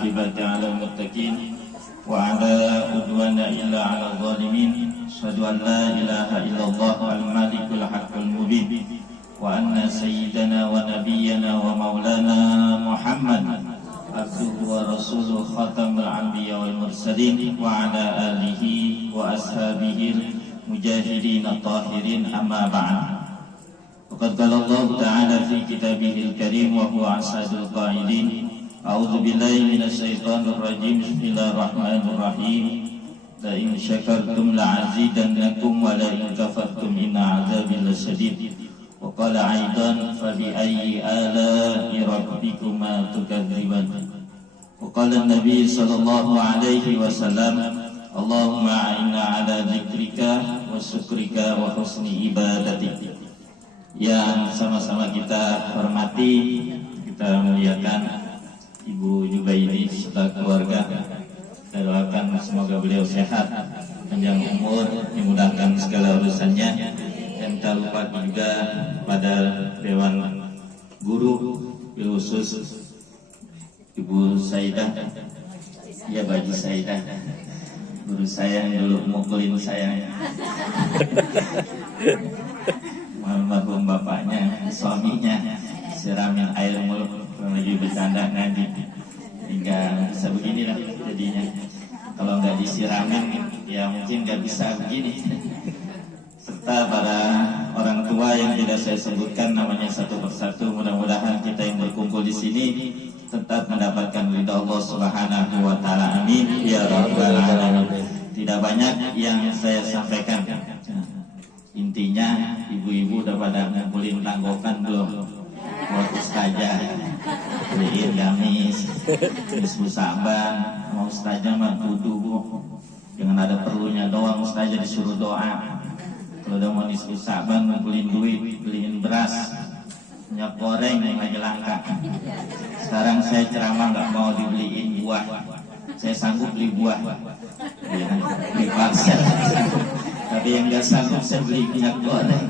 والعاقبة على المتقين وعلى عدوان إلا على الظالمين أشهد أن لا إله إلا الله الملك الحق المبين وأن سيدنا ونبينا ومولانا محمد عبده ورسوله خاتم الأنبياء والمرسلين وعلى آله وأصحابه المجاهدين الطاهرين أما بعد. وقد قال الله تعالى في كتابه الكريم وهو أسعد القائلين أعوذ بالله من الشيطان الرجيم بسم الله الرحمن الرحيم لئن شكرتم لأزيدنكم ولئن كفرتم إن عذابي لشديد وقال أيضا فبأي آلاء ربكما تكذبان وقال النبي صلى الله عليه وسلم اللهم أعنا على ذكرك وشكرك وحسن عبادتك. Yang sama-sama kita hormati, kita muliakan Ibu Jubaidi serta keluarga. Saya doakan semoga beliau sehat, panjang umur, dimudahkan segala urusannya. Dan tak lupa juga pada Dewan Guru, khusus Ibu Saidah, ya Baji Saidah, guru saya yang dulu mukulin saya. Almarhum bapaknya, suaminya siramin air mulut lagi bercanda ngaji, hingga bisa beginilah jadinya. Kalau nggak disiramin, ya mungkin nggak bisa begini. Serta para orang tua yang tidak saya sebutkan namanya satu persatu, mudah-mudahan kita yang berkumpul di sini tetap mendapatkan ridha Allah Subhanahu wa taala. Amin ya rabbal alamin. Tidak banyak yang saya sampaikan. Intinya ibu-ibu udah pada ngumpulin tanggokan belum? Buat ustazah beliin gamis, nisfu saban. Mau ustazah mah kudu bu, jangan ada perlunya doang ustazah disuruh doa. Kalau udah mau nisfu saban ngumpulin duit, beliin beras, minyak goreng yang lagi langka. Sekarang saya ceramah nggak mau dibeliin buah, saya sanggup beli buah, beli parsel. Tapi yang nggak sanggup saya beli minyak goreng,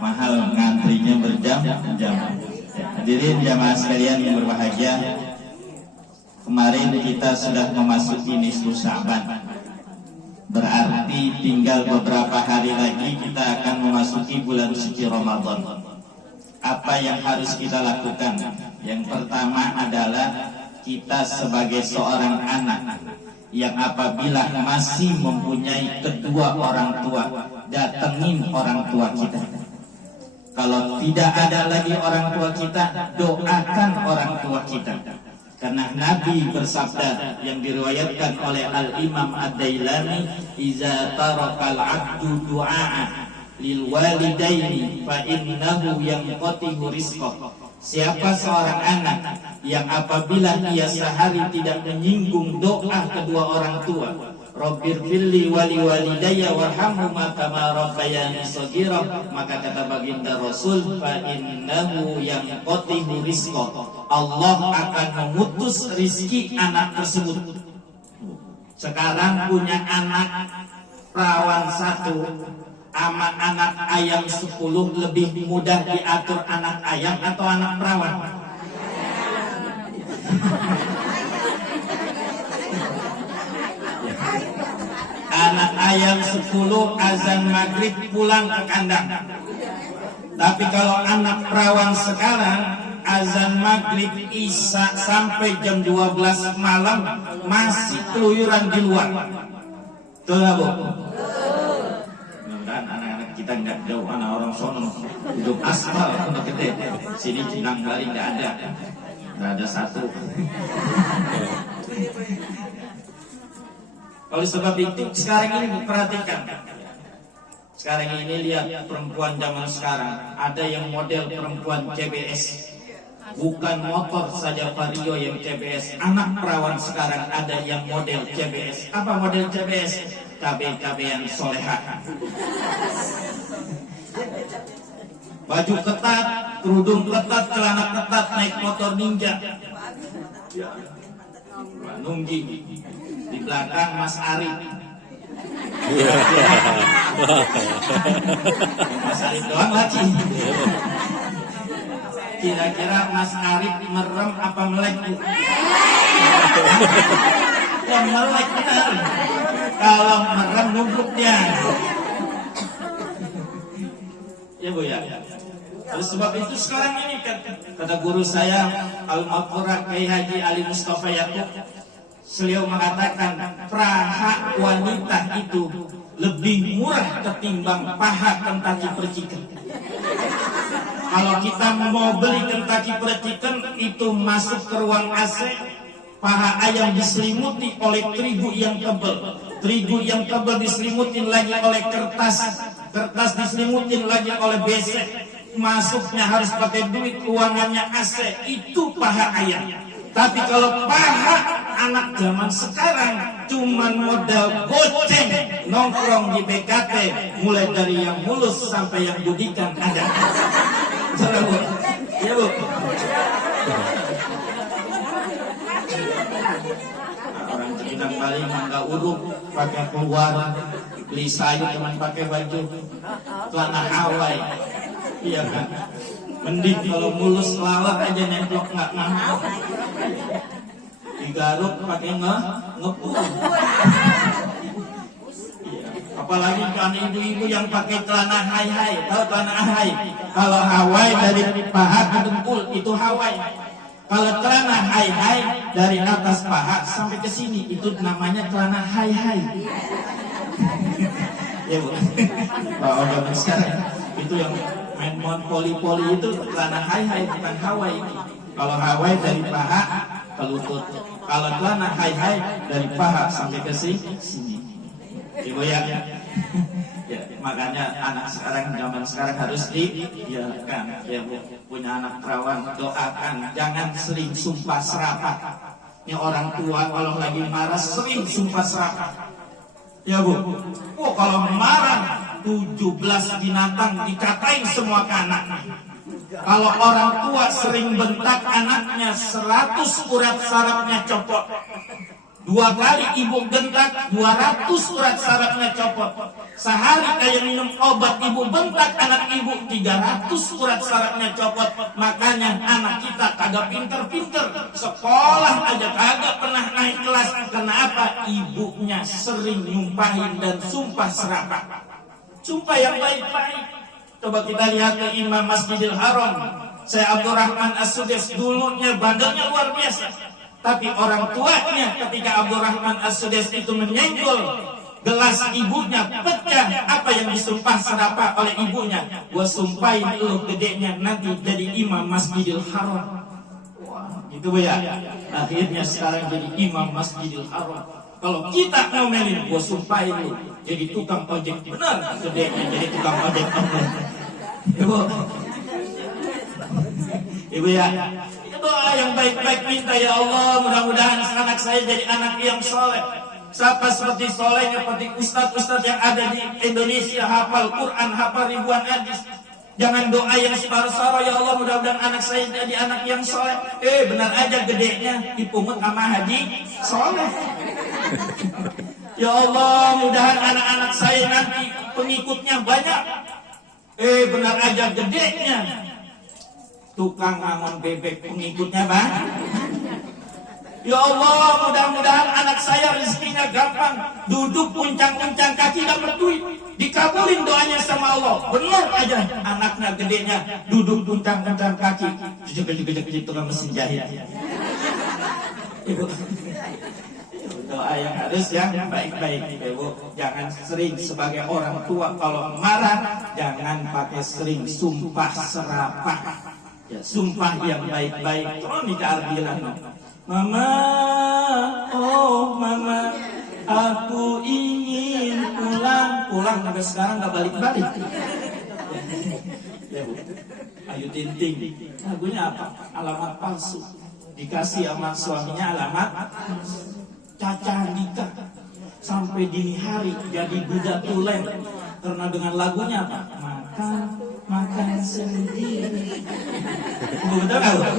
mahal, ngantrinya berjam-jam. Hadirin jamaah sekalian yang berbahagia, kemarin kita sudah memasuki nisfu Sya'ban, berarti tinggal beberapa hari lagi kita akan memasuki bulan suci Ramadan. Apa yang harus kita lakukan? Yang pertama adalah kita sebagai seorang anak yang apabila masih mempunyai kedua orang tua, datengin orang tua kita. Kalau tidak ada lagi orang tua kita, doakan orang tua kita. Karena Nabi bersabda yang diriwayatkan oleh Al-Imam Ad-Dailami, "Iza tarakal 'abdu du'a lil walidaini fa innahu yanqatihu rizqah." Siapa seorang anak yang apabila ia sehari tidak menyinggung doa kedua orang tua, Rabbirfirli wali walidayya warhamhuma kama rabbayani shaghira, maka kata baginda Rasul, fa innahu yanqatihu rizqah, Allah akan memutus rizki anak tersebut. Sekarang punya anak perawan 1 sama anak ayam 10, lebih mudah diatur anak ayam atau anak perawan? Anak ayam 10 azan maghrib pulang ke kandang. Tapi kalau anak perawan sekarang azan maghrib isya sampai jam 12 malam masih keluyuran di luar. Betul nggak, Bu? Mudah-mudahan anak-anak kita nggak jauh, anak orang sono hidup aspal udah gede. Sini Cinang Bali nggak ada, nggak ada satu. Oleh sebab itu sekarang ini perhatikan. Sekarang ini lihat perempuan zaman sekarang, ada yang model perempuan CBS. Bukan motor saja Vario yang CBS, anak perawan sekarang ada yang model CBS. Apa model CBS? KB-KB yang soleha. Baju ketat, kerudung ketat, celana ketat, naik motor ninja. Nunggi. Di belakang Mas Ari. Mas Ari doang lagi. Kira-kira Mas Ari merem apa melek, Bu? Yang melek benar. Kalau merem nubruk dia. Ya Bu ya. Oleh sebab itu sekarang ini kata guru saya Al-Maqfurah Kiai Haji Ali Mustafa Yaqub, beliau mengatakan praha wanita itu lebih murah ketimbang paha Kentucky Fried Chicken. Kalau kita mau beli Kentucky Fried Chicken itu masuk ke ruang AC, paha ayam diselimuti oleh terigu yang tebal. Terigu yang tebal diselimutin lagi oleh kertas diselimutin lagi oleh besek. Masuknya harus pakai duit, uangannya AC, itu paha ayam. Tapi kalau paha anak zaman sekarang cuman modal goceng, nongkrong di BKT, mulai dari yang mulus sampai yang budikan ada. Salah Bu, ya Bu. Orang Cipinang Bali nggak uduk, pakai keluar, beli sayur cuman pakai baju celana Hawaii. Iya kan? Mending kalau mulus lalat aja nemplok nggak mampu. Digaruk pakai ngepul. Iya. Apalagi kan ibu-ibu yang pakai celana hai-hai, tahu celana hai? Kalau Hawaii dari paha ke dengkul itu Hawaii. Kalau celana hai-hai dari atas paha sampai ke sini itu namanya celana hai-hai. Ya Bu. Kalau zaman sekarang itu yang main poli-poli itu celana hai-hai bukan Hawaii. Kalau Hawaii dari paha ke lutut. Kalau celana hai-hai dari paha sampai ke sini. Ibu ya. Ya, makanya anak sekarang zaman sekarang harus dibiarkan. Ya Bu, punya anak perawan doakan, jangan sering sumpah serapah. Ini orang tua kalau lagi marah sering sumpah serapah. Ya Bu. Oh, kalau marah 17 binatang dikatain semua ke anaknya. Kalau orang tua sering bentak anaknya 100 urat sarafnya copot. 2 kali ibu bentak 200 urat sarafnya copot. Sehari kayak minum obat ibu bentak anak ibu 300 urat sarafnya copot. Makanya anak kita kagak pinter-pinter, sekolah aja kagak pernah naik kelas. Kenapa? Ibunya sering nyumpahin dan sumpah serapah. Sumpah yang baik-baik. Coba kita lihat ke Imam Masjidil Haram, Syekh Abdurrahman As-Sudais, dulunya bandelnya luar biasa. Tapi orang tuanya ketika Abdurrahman As-Sudais itu menyenggol gelas ibunya pecah, apa yang disumpah serapah oleh ibunya? Gua sumpahin lu gedenya nanti jadi imam Masjidil Haram. Wah, gitu ya. Akhirnya sekarang jadi imam Masjidil Haram. Kalau kita ngomelin, gua sumpahin lu jadi tukang ojek benar, gedenya jadi tukang ojek benar. Ibu ya, doa yang baik-baik minta, ya Allah mudah-mudahan anak saya jadi anak yang soleh. Siapa seperti solehnya seperti ustadz-ustadz yang ada di Indonesia, hafal Quran, hafal ribuan hadis. Jangan doa yang separuh-separuh, ya Allah mudah-mudahan anak saya jadi anak yang soleh. Benar aja gedenya dipungut sama haji soleh. Ya Allah mudahan anak-anak saya nanti pengikutnya banyak. Benar aja gedenya tukang ngangon bebek pengikutnya banyak. Ya Allah mudah-mudahan anak saya rezekinya gampang, duduk puncang-puncang kaki dapat duit, dikabulin doanya sama Allah. Benar aja anaknya gedenya duduk puncang-puncang kaki, jejak-jejak tukang mesin jahit. Doa yang harus yang baik-baik, Ibu. Jangan sering sebagai orang tua kalau marah jangan pakai sering sumpah serapah. Ya, sumpah yang baik-baik. Kalau nikah bilang, Mama, oh Mama, aku ingin pulang sampai sekarang nggak balik-balik. Ya Bu, Ayu Ting Ting, lagunya apa? Alamat palsu. Dikasih sama suaminya alamat Caca Andika. Sampai dini hari jadi budak tulen karena dengan lagunya apa? Makan sendiri. Betul nggak?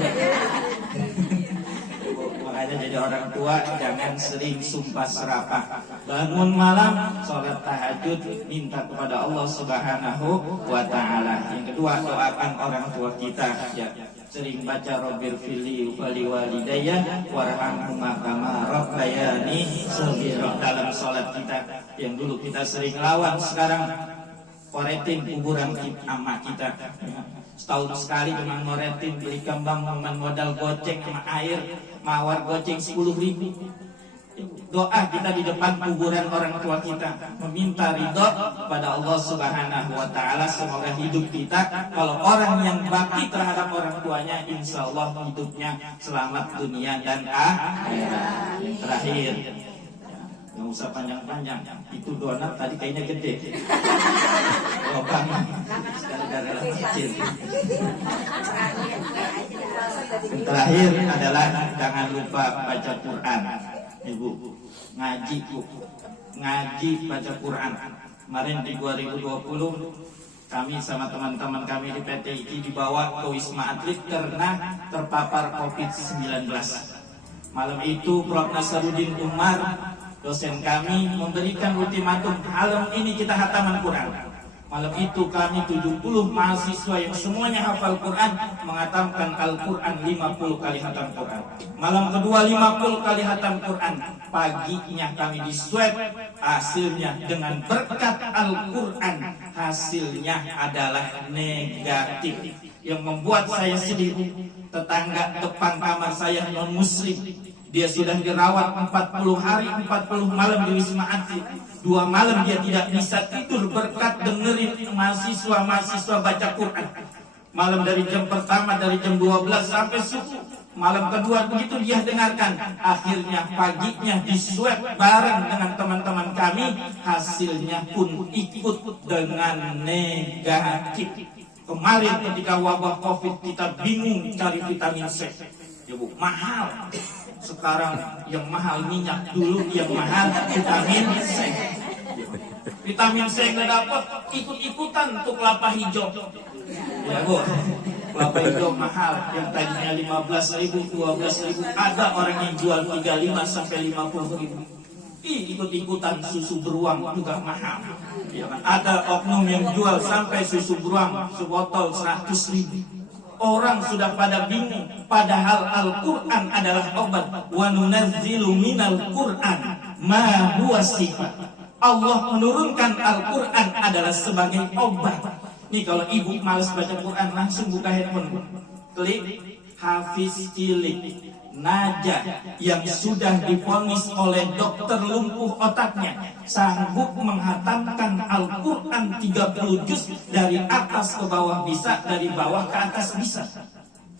Makanya makanya jadi orang tua jangan sering sumpah serapah. Bangun malam, sholat tahajud, minta kepada Allah Subhanahu wa Ta'ala. Yang kedua, doakan orang tua kita. Ya, sering baca Rabbir fili wali walidayya warhamhuma kama rabbayani shaghira dalam sholat kita. Yang dulu kita sering lawan, sekarang koretin kuburan ama kita. Setahun sekali cuma ngoretin, beli kembang, modal goceng sama air, mawar goceng 10.000. Doa kita di depan kuburan orang tua kita, meminta ridho pada Allah Subhanahu wa Ta'ala. Semoga hidup kita, kalau orang yang bakti terhadap orang tuanya, insya Allah hidupnya selamat dunia dan akhirat. Terakhir, nggak usah panjang-panjang, itu donat tadi kayaknya gede. Lobang gara-gara cicil. Terakhir adalah jangan lupa baca Quran. Ibu ngaji, ngaji baca Quran. Kemarin di 2020 kami sama teman-teman kami di PTI dibawa ke Wisma Atlet karena terpapar COVID-19. Malam itu Prof. Nasaruddin Umar, dosen kami, memberikan ultimatum, malam ini kita hataman Quran. Malam itu kami 70 mahasiswa yang semuanya hafal Quran menghatamkan Al-Quran 50 kali hatam Quran. Malam kedua 50 kali hatam Quran. Paginya kami diswab, hasilnya dengan berkat Al-Quran, hasilnya adalah negatif. Yang membuat saya sedih, tetangga depan kamar saya non muslim, dia sudah dirawat 40 hari 40 malam di Wisma Atlet. 2 malam dia tidak bisa tidur berkat dengerin mahasiswa baca Quran. Malam dari jam pertama, dari jam 12 sampai subuh. Malam kedua begitu dia dengarkan. Akhirnya paginya diswab bareng dengan teman-teman kami, hasilnya pun ikut dengan negatif. Kemarin ketika wabah COVID kita bingung cari vitamin C. Ya Bu, mahal. Sekarang yang mahal minyak, dulu yang mahal vitamin C. Vitamin C nggak dapat, ikut-ikutan untuk kelapa hijau. Ya Bu, kelapa hijau mahal. Yang tadinya 15.000, 12.000, ada orang yang jual 35 sampai 50.000. Ikut-ikutan susu beruang juga mahal. Ya kan? Ada oknum yang jual sampai susu beruang sebotol 100.000. Orang sudah pada bingung, padahal Al-Quran adalah obat. Wa nunazzilu minal Quran ma huwa sifat. Allah menurunkan Al-Quran adalah sebagai obat. Nih kalau ibu malas baca Quran, langsung buka handphone, klik Hafiz Cilik Najah yang sudah divonis oleh dokter lumpuh otaknya sanggup menghatamkan Al-Quran 30 juz dari atas ke bawah bisa, dari bawah ke atas bisa.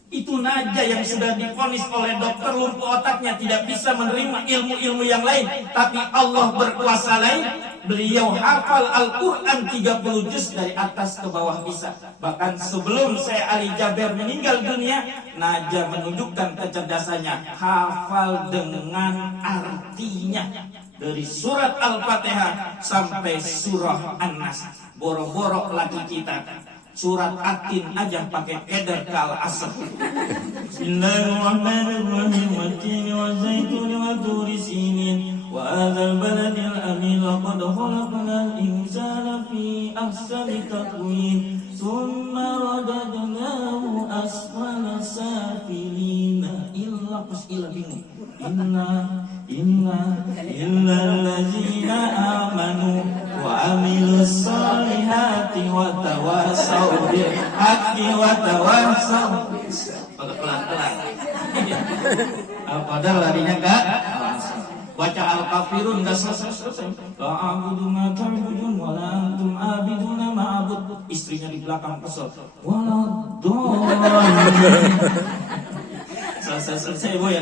Itu Najah yang sudah divonis oleh dokter lumpuh otaknya tidak bisa menerima ilmu-ilmu yang lain, tapi Allah berkuasa lain. Beliau hafal Al-Quran 30 juz dari atas ke bawah bisa. Bahkan sebelum saya Ali Jaber meninggal dunia, Najah menunjukkan kecerdasannya, hafal dengan artinya dari surat Al-Fatihah sampai surah An-Nas. Boro-boro lagi kita surat Atin aja pakai keder kal asr. Bismillahirrahmanirrahim. Wa tini wa zaitun wa turi sinin wa hadzal baladil amin. Laqad khalaqnal insana fi ahsani taqwim. Tsumma radadnahu asfala safilina. Illa bingung. Inna illallazina amanu wa amilus solihati wa tawasaw bil haqqi wa tawasaw. Pelan-pelan. Padahal larinya enggak. Baca Al-Kafirun enggak selesai. La'abudu ma ta'budun wa la antum abiduna ma'abud. Istrinya di belakang kesel. Waladhdallin. Selesai Bu ya.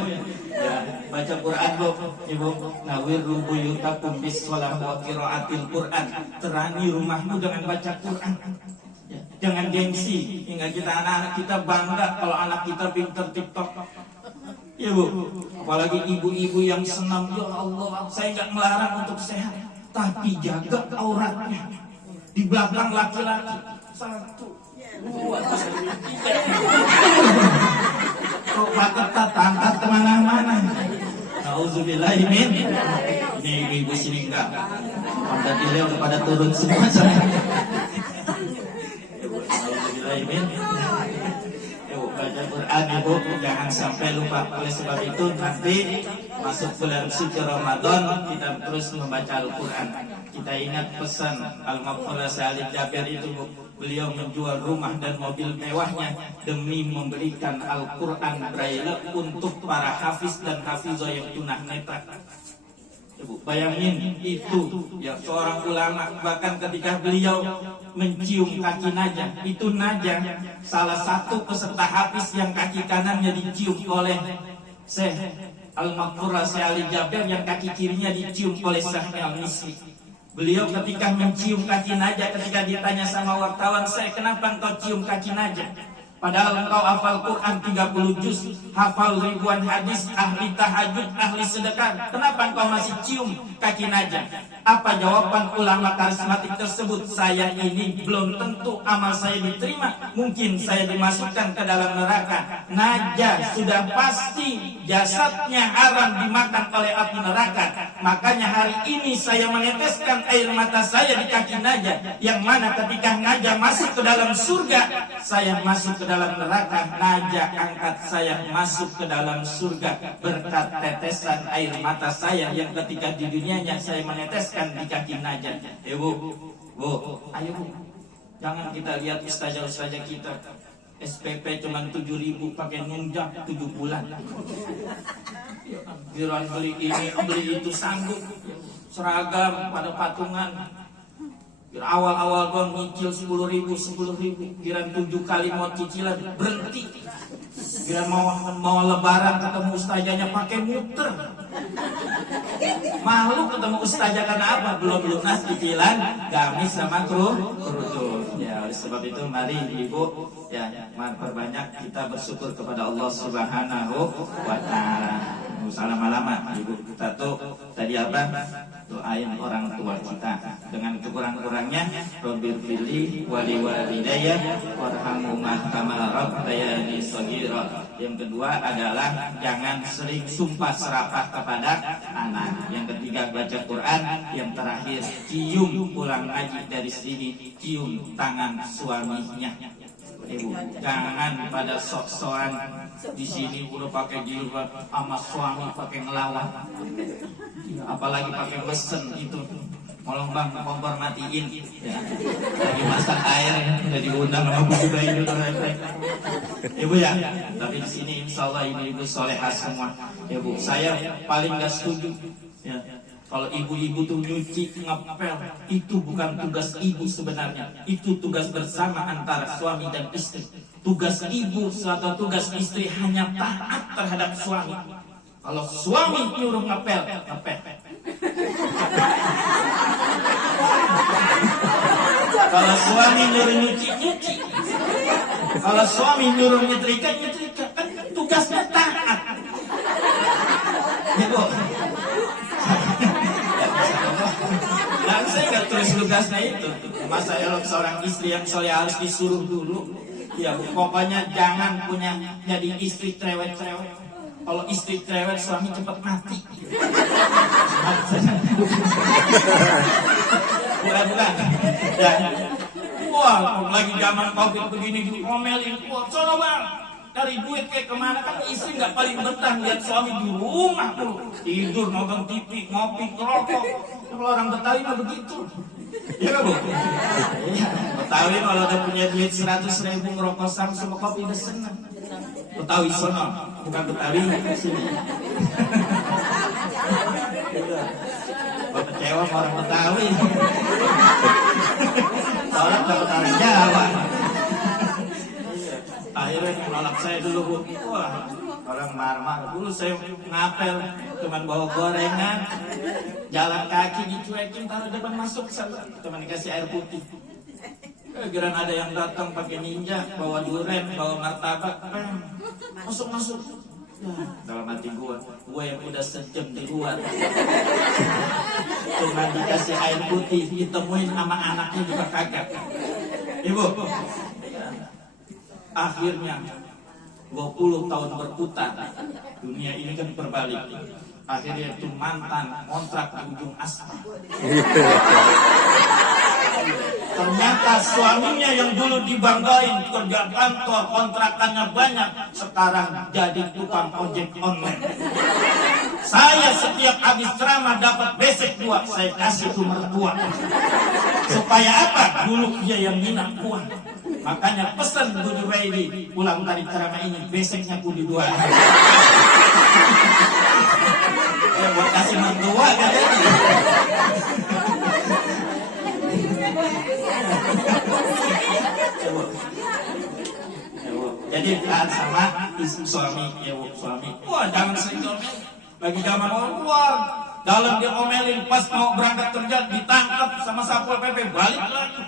Ya, baca Quran Bu, Ibu. Nawirru buyutakum bis shalah wa qiraatil Quran. Terangi rumahmu dengan baca Quran. Ya, jangan gengsi hingga kita anak-anak kita bangga kalau anak kita pintar TikTok. Ya Bu, apalagi ibu-ibu yang senam, ya Allah, saya nggak melarang untuk sehat, tapi jaga auratnya. Di belakang laki-laki. 1, 2, 3. Kok ketat angkat kemana-mana. Nauzubillahi min. Ini ibu-ibu sini enggak. Pada dile udah pada turun semua saya. Nauzubillahi min. Baca Quran ibu, jangan sampai lupa. Oleh sebab itu nanti masuk bulan suci Ramadan kita terus membaca Al-Quran. Kita ingat pesan Al-Maghfurah Syekh Jabir itu, beliau menjual rumah dan mobil mewahnya demi memberikan Al-Quran Braille untuk para hafiz dan hafizah yang tunanetra. Ibu, bayangin itu ya, seorang ulama bahkan ketika beliau mencium kaki Najah, itu Najah salah satu peserta hafiz yang kaki kanannya dicium oleh Syekh Al-Maghfurah Syekh Jabir, yang kaki kirinya dicium oleh Syekh Al-Misri. Beliau ketika mencium kaki Najah, ketika ditanya sama wartawan, "Syekh, kenapa engkau cium kaki Najah? Padahal engkau hafal Quran 30 juz, hafal ribuan hadis, ahli tahajud, ahli sedekah. Kenapa engkau masih cium kaki Najah?" Apa jawaban ulama karismatik tersebut? "Saya ini belum tentu amal saya diterima. Mungkin saya dimasukkan ke dalam neraka. Najah sudah pasti jasadnya haram dimakan oleh api neraka. Makanya hari ini saya meneteskan air mata saya di kaki Najah. Yang mana ketika Najah masuk ke dalam surga, saya masuk ke dalam neraka. Najah angkat saya masuk ke dalam surga berkat tetesan air mata saya yang ketika di dunianya saya meneteskan di kaki Najah." Bu, ayo bu, jangan kita lihat ustazah-ustazah kita SPP cuma 7.000 pakai nunjang 7 bulan. Giran beli ini, beli itu sanggup. Seragam pada patungan. Awal-awal gua nyicil 10.000, giran 7 kali mau cicilan berhenti. Giran mau lebaran ketemu ustazahnya pakai muter. Malu ketemu ustazah karena apa? Belum lunas cicilan gamis sama kerudung. Ya, oleh sebab itu mari ibu ya perbanyak kita bersyukur kepada Allah Subhanahu wa taala. Salam lama ibu kita tuh tadi apa? Doain orang tua kita dengan kekurang-kurangnya. Robbir fili wali walidayya warhamhuma kama rabbayani shaghira. Yang kedua adalah jangan sering sumpah serapah kepada anak. Yang ketiga baca Quran. Yang terakhir cium pulang ngaji dari sini, cium tangan suaminya. Ibu, jangan pada sok-sokan di sini udah pakai jilbab sama suami pakai ngelawan, apalagi pakai mesen itu. Tolong bang, kompor matiin ya. Lagi masak air udah diundang sama Bu Subayu Ibu ya. Tapi di sini insya Allah ibu-ibu solehah semua. Ya Bu, saya paling gak setuju ya kalau ibu-ibu tuh nyuci ngepel. Itu bukan tugas ibu sebenarnya. Itu tugas bersama antara suami dan istri. Tugas ibu atau tugas istri hanya taat terhadap suami. Kalau suami nyuruh ngepel, ngepel. Kalau suami nyuruh nyuci, nyuci. Kalau suami nyuruh nyetrika, nyetrika. Kan tugasnya taat. Ya Bu. Dan saya nggak tulis tugasnya itu. Masa ya seorang istri yang soleh harus disuruh dulu. Ya pokoknya jangan punya jadi istri cerewet-cerewet. Kalau istri cerewet suami cepat mati. Bukan. Ya. Wah, lagi zaman COVID begini diomelin. Wah, sono bang. Cari duit kayak kemana, kan istri nggak paling betah lihat suami di rumah tuh tidur nonton TV ngopi ngerokok. Kalau orang Betawi mah begitu, ya kan Bu? Iya, Betawi kalau udah punya duit 100.000 ngerokok sama kopi udah senang. Betawi sono, bukan Betawi sini. Gue kecewa sama orang Betawi. Soalnya dapat orang Jawa. Akhirnya menolak saya dulu Bu. Wah, orang marah-marah. Dulu saya ngapel cuman bawa gorengan, jalan kaki dicuekin, taruh depan masuk cuman dikasih air putih. Kira ada yang datang pakai ninja, bawa durian, bawa martabak, masuk. Ya, dalam hati gua yang udah sejam di luar, cuma dikasih air putih, ditemuin sama anaknya juga kagak. Ibu, akhirnya 20 tahun berputar, dunia ini kan berbalik. Akhirnya itu mantan kontrak di ujung aspal. Ternyata suaminya yang dulu dibanggain kerja kantor, kontrakannya banyak, sekarang jadi tukang ojek online. Saya setiap habis ceramah dapat besek 2, saya kasih ke mertua. Supaya apa? Dulu dia yang minat uang. Makanya pesan Budi Baby pulang dari ceramah ini, beseknya kudu 2. Ya buat kasih mertua kan ya. Jadi taat sama suami, suami. Wah jangan sering ngomel. Lagi zaman keluar, dalam diomelin, pas mau berangkat kerja ditangkap sama Satpol PP, balik lagi.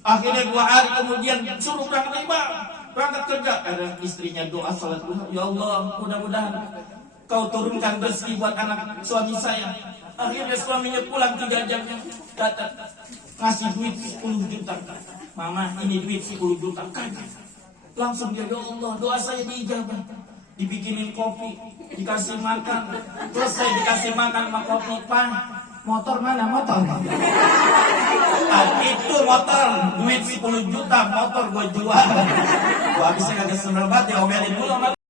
Akhirnya 2 hari kemudian suruh berangkat kerja. Ada istrinya doa salat duha, ya Allah mudah-mudahan kau turunkan rezeki buat anak suami saya. Akhirnya suaminya pulang 3 jam, datang ngasih duit 10 juta. Mama ini duit 10 juta kan. Langsung dia, ya Allah doa saya diijabah. Dibikinin kopi, dikasih makan, selesai dikasih makan sama kopi. Pak, motor mana motor? Itu motor, duit 10 juta, motor gue jual. Gua habisnya kagak seneng banget diomelin dulu.